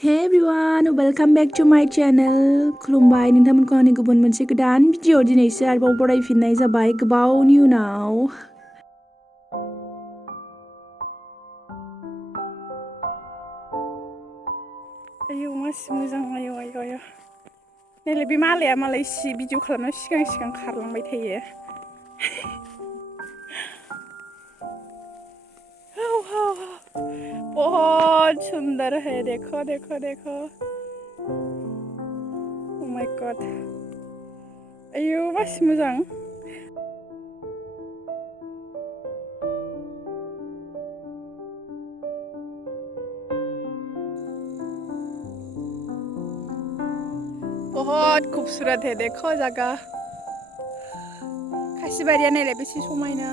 Hey everyone, welcome back to my channel. खुलुमबाय नोंथांमोनखौ आंनि गुबुन मोनसे गोदान भिडिअ दिनैसो आरोबाव बरायफिननाय जाबाय गोबावनि उनाव। आयौ मासि मोजां आयौ आयौ आयौ। नैलाय बे मालाया मालाय भिडिअ खालामनायाव सिगां सिगां खारलांबाय थायो। बहुत सुंदर है देखो देखो देखो। Oh my god। आयौ मासि मोजां। बहुत खूबसूरत है देखो जगह। खासिबारिया नायलाय बेसे समायना।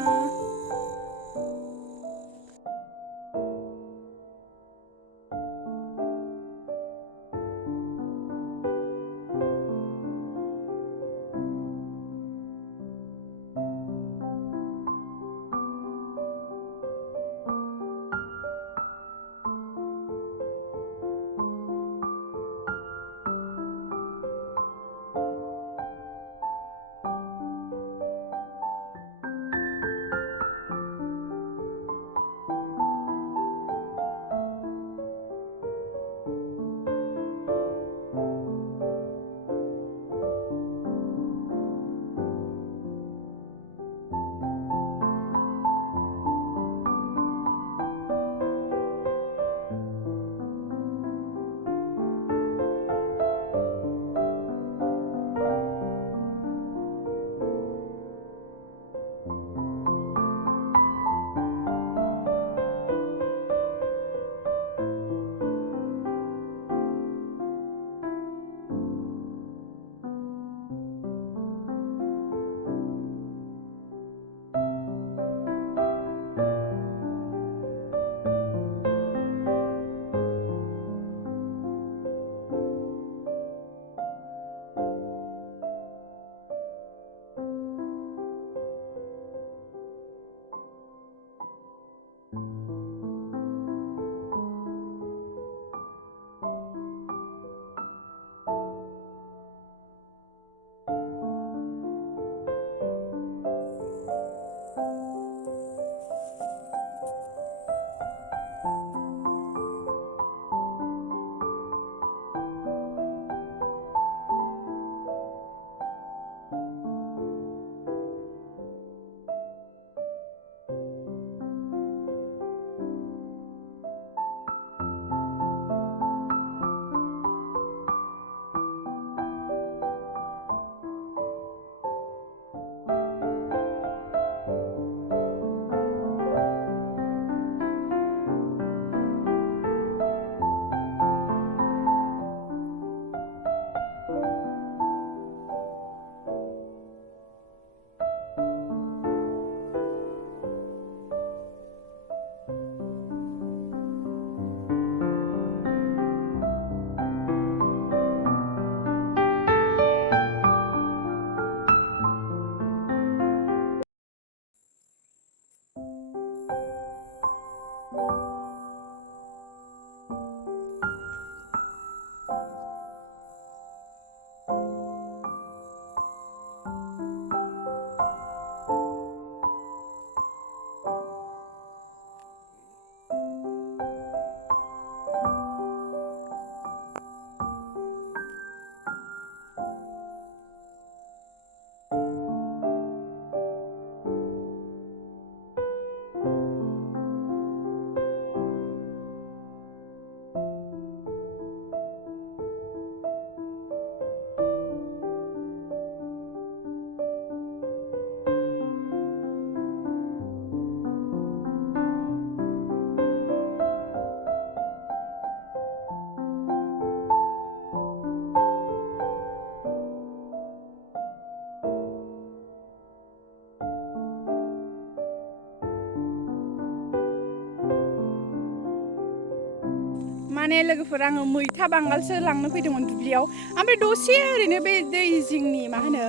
माने लोगोफोर आङो मैथा बांगालसो लांनो फैदोंमोन दुब्लियाव ओमफ्राय दसे ओरैनो बे दै जिंनि मा होनो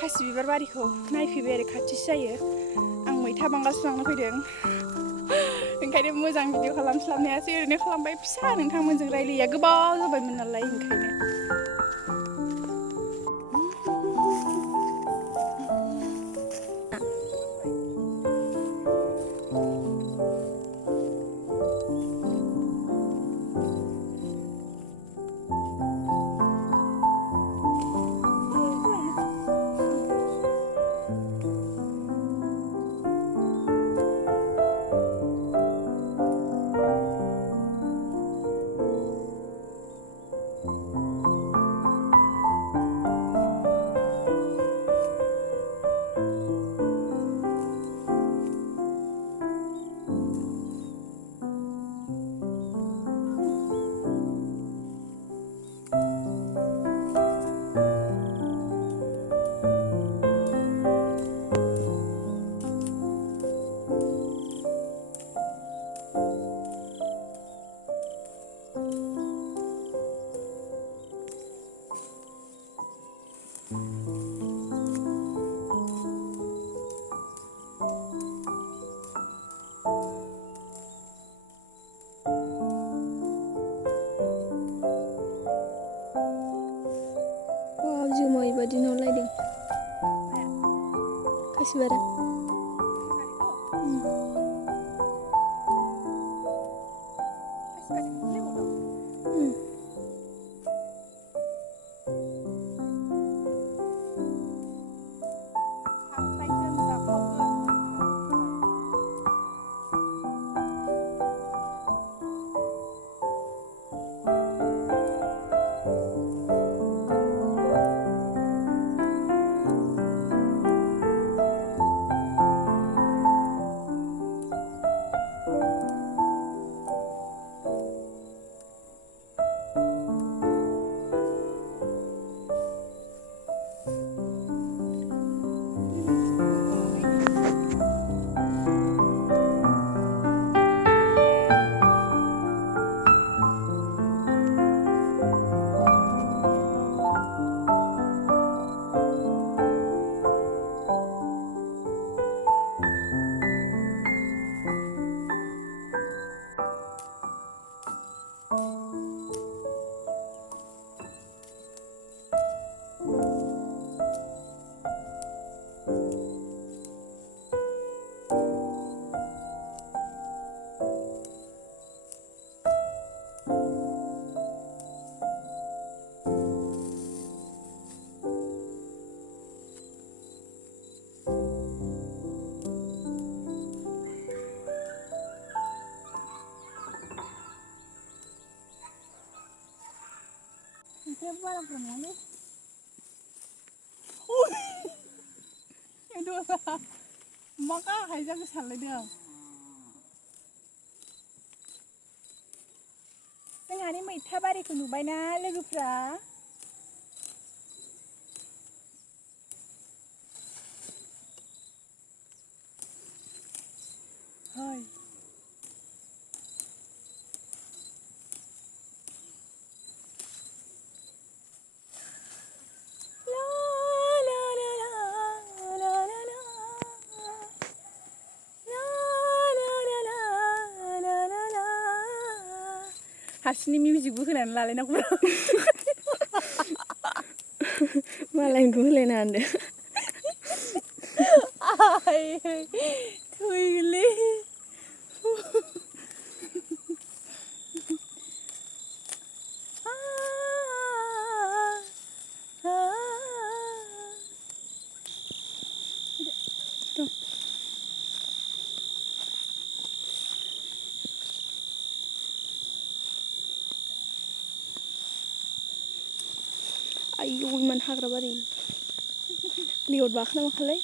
खासि बिबार बारिखौ नायफैबाय आरो खाथिसो जायो आं मैथा बांगालसो लांनो फैदों ओंखायनो मोजां भिडिअ खालामस्लाबनो हायासै ओरैनो खालामबाय फिसा नोंथांमोनजों रायलाया गोबाव जाबायमोन नालाय ओंखायनो जोमै बादि नुलायदों खासिबारा बाराफोर नङालै मा गाहाय जाखो सानलायदों आं जोंहानि मैथा बारिखौ नुबायना लोगोफ्रा हाय हारसिंनि मिउजिकबो होनानै लालायनांगौ मालायनिखौ होलायना होनदो थैगोनलै आयौ इमान हाग्रा बारि लिहर बाखोना माखालै